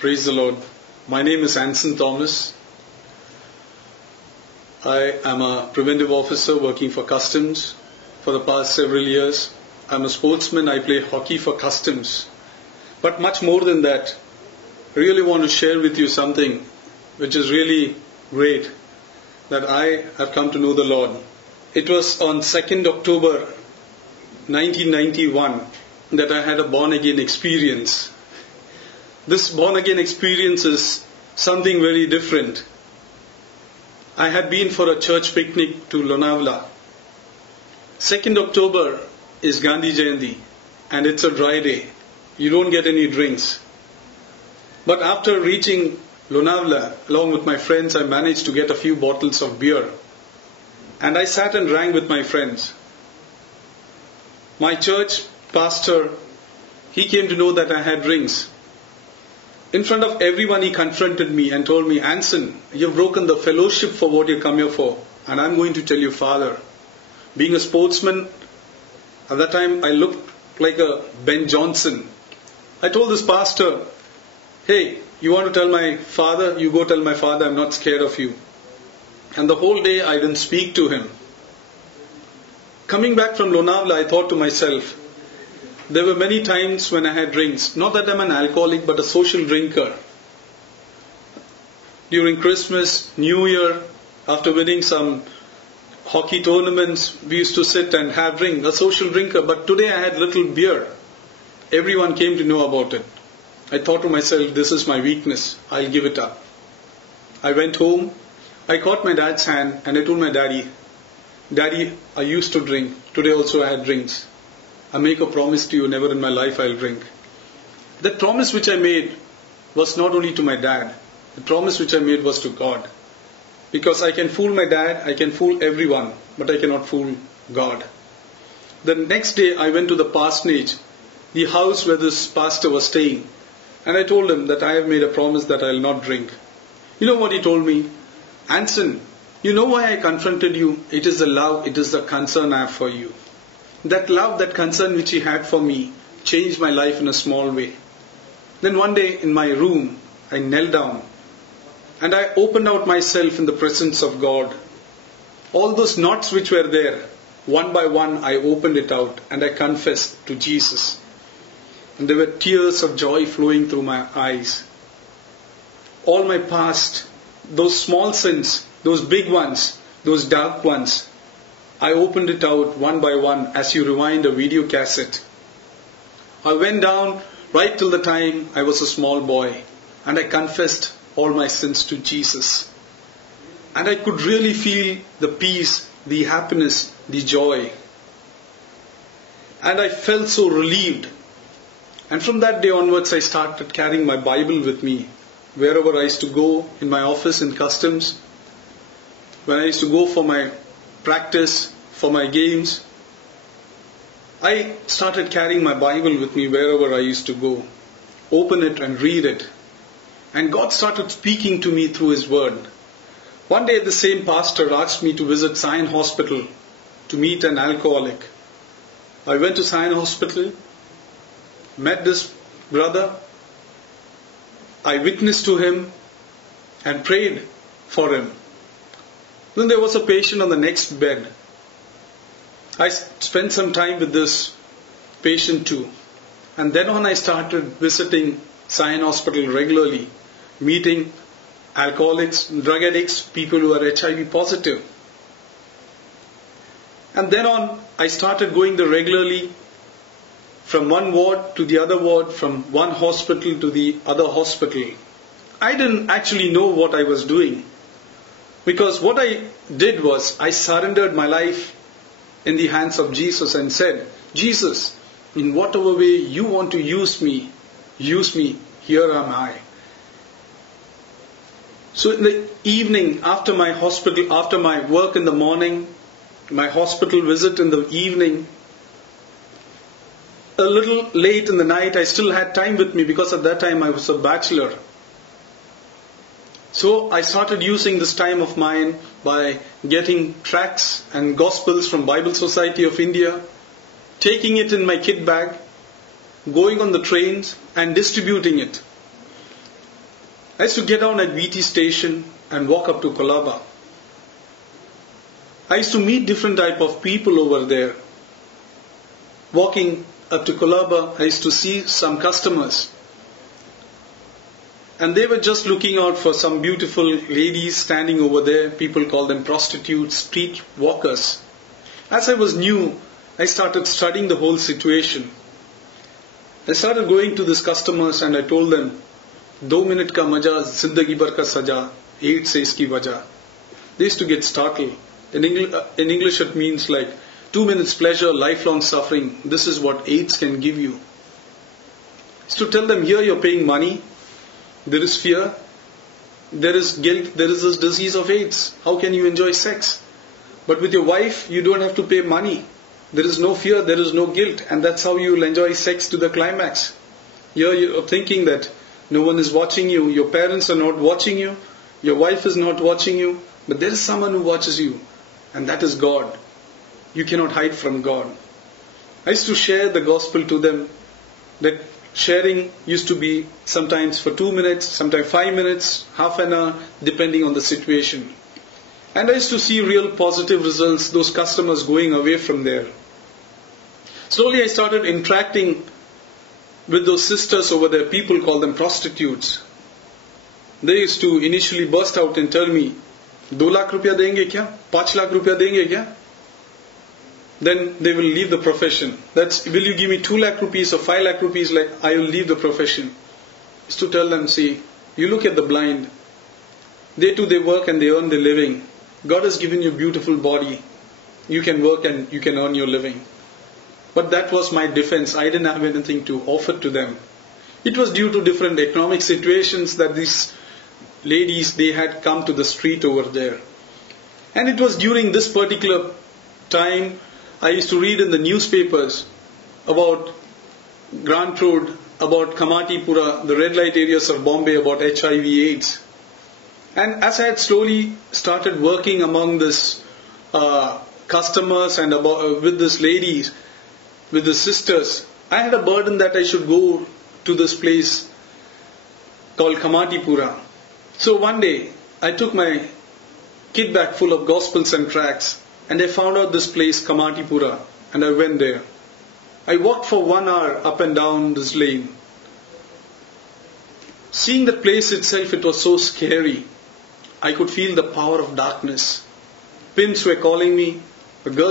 Praise the Lord. My name is Hanson Thomas. I am a preventive officer working for Customs for the past several years. I'm a sportsman. I play hockey for Customs. But much more than that, I really want to share with you something which is really great, that I have come to know the Lord. It was on 2nd October 1991 that I had a born-again experience. This born-again experience is something very different. I had been for a church picnic to Lonavala. 2nd October is Gandhi Jayanti and it's a dry day. You don't get any drinks. But after reaching Lonavala, along with my friends, I managed to get a few bottles of beer. And I sat and drank with my friends. My church pastor, he came to know that I had drinks. In front of everyone, he confronted me and told me, Hanson, you've broken the fellowship for what you come here for. And I'm going to tell you, Father. Being a sportsman, at that time I looked like a Ben Johnson. I told this pastor, hey, you want to tell my father? You go tell my father, I'm not scared of you. And the whole day I didn't speak to him. Coming back from Lonavala, I thought to myself, there were many times when I had drinks. Not that I'm an alcoholic, but a social drinker. During Christmas, New Year, after winning some hockey tournaments, we used to sit and have drink. A social drinker. But today I had little beer. Everyone came to know about it. I thought to myself, this is my weakness. I'll give it up. I went home. I caught my dad's hand and I told my daddy, Daddy, I used to drink. Today also I had drinks. I make a promise to you, never in my life I'll drink. That promise which I made was not only to my dad. The promise which I made was to God. Because I can fool my dad, I can fool everyone, but I cannot fool God. The next day I went to the parsonage, the house where this pastor was staying. And I told him that I have made a promise that I'll not drink. You know what he told me? Hanson, you know why I confronted you? It is the love, it is the concern I have for you. That love, that concern which he had for me changed my life in a small way. Then one day in my room, I knelt down and I opened out myself in the presence of God. All those knots which were there, one by one I opened it out and I confessed to Jesus. And there were tears of joy flowing through my eyes. All my past, those small sins, those big ones, those dark ones, I opened it out one by one as you rewind a video cassette. I went down right till the time I was a small boy and I confessed all my sins to Jesus. And I could really feel the peace, the happiness, the joy. And I felt so relieved. And from that day onwards I started carrying my Bible with me. Wherever I used to go, in my office in Customs, when I used to go for my practice, for my games, I started carrying my Bible with me wherever I used to go. Open it and read it. And God started speaking to me through His Word. One day the same pastor asked me to visit Zion Hospital to meet an alcoholic. I went to Zion Hospital, met this brother. I witnessed to him and prayed for him. Then there was a patient on the next bed. I spent some time with this patient too. And then on I started visiting Zion Hospital regularly, meeting alcoholics, drug addicts, people who are HIV positive. And then on I started going there regularly, from one ward to the other ward, from one hospital to the other hospital. I didn't actually know what I was doing. Because what I did was, I surrendered my life in the hands of Jesus and said, Jesus, in whatever way you want to use me, here am I. So in the evening, after my work in the morning, my hospital visit in the evening, a little late in the night, I still had time with me because at that time I was a bachelor. So I started using this time of mine by getting tracts and gospels from Bible Society of India, taking it in my kit bag, going on the trains and distributing it. I used to get down at VT station and walk up to Colaba. I used to meet different type of people over there. Walking up to Colaba, I used to see some customers. And they were just looking out for some beautiful ladies standing over there. People call them prostitutes, street walkers. As I was new, I started studying the whole situation. I started going to these customers and I told them, 2 minute ka maja, zindagi bhar ka saja, AIDS se iski wajah. They used to get startled. In English it means like 2 minutes pleasure, lifelong suffering. This is what AIDS can give you. It's to tell them, here you're paying money, there is fear, there is guilt, there is this disease of AIDS. How can you enjoy sex? But with your wife, you don't have to pay money. There is no fear, there is no guilt, and that's how you will enjoy sex to the climax. Here you're thinking that no one is watching you, your parents are not watching you, your wife is not watching you, but there is someone who watches you, and that is God. You cannot hide from God. I used to share the gospel to them. That sharing used to be sometimes for 2 minutes, sometimes 5 minutes, half an hour, depending on the situation. And I used to see real positive results, those customers going away from there. Slowly I started interacting with those sisters over there. People call them prostitutes. They used to initially burst out and tell me, 2 lakh rupiya denge kya? 5 lakh rupiya denge kya? Then they will leave the profession. That's, will you give me 2 lakh rupees or 5 lakh rupees? Like, I will leave the profession. Is to tell them, see, you look at the blind. They too, they work and they earn their living. God has given you a beautiful body. You can work and you can earn your living. But that was my defense. I didn't have anything to offer to them. It was due to different economic situations that these ladies, they had come to the street over there. And it was during this particular time, I used to read in the newspapers about Grant Road, about Kamatipura, the red light areas of Bombay, about HIV AIDS. And as I had slowly started working among this customers and with these ladies, with the sisters, I had a burden that I should go to this place called Kamatipura. So one day, I took my kit bag full of gospels and tracts, and I found out this place, Kamatipura, and I went there. I walked for 1 hour up and down this lane. Seeing the place itself, it was so scary. I could feel the power of darkness. Pimps were calling me, the girls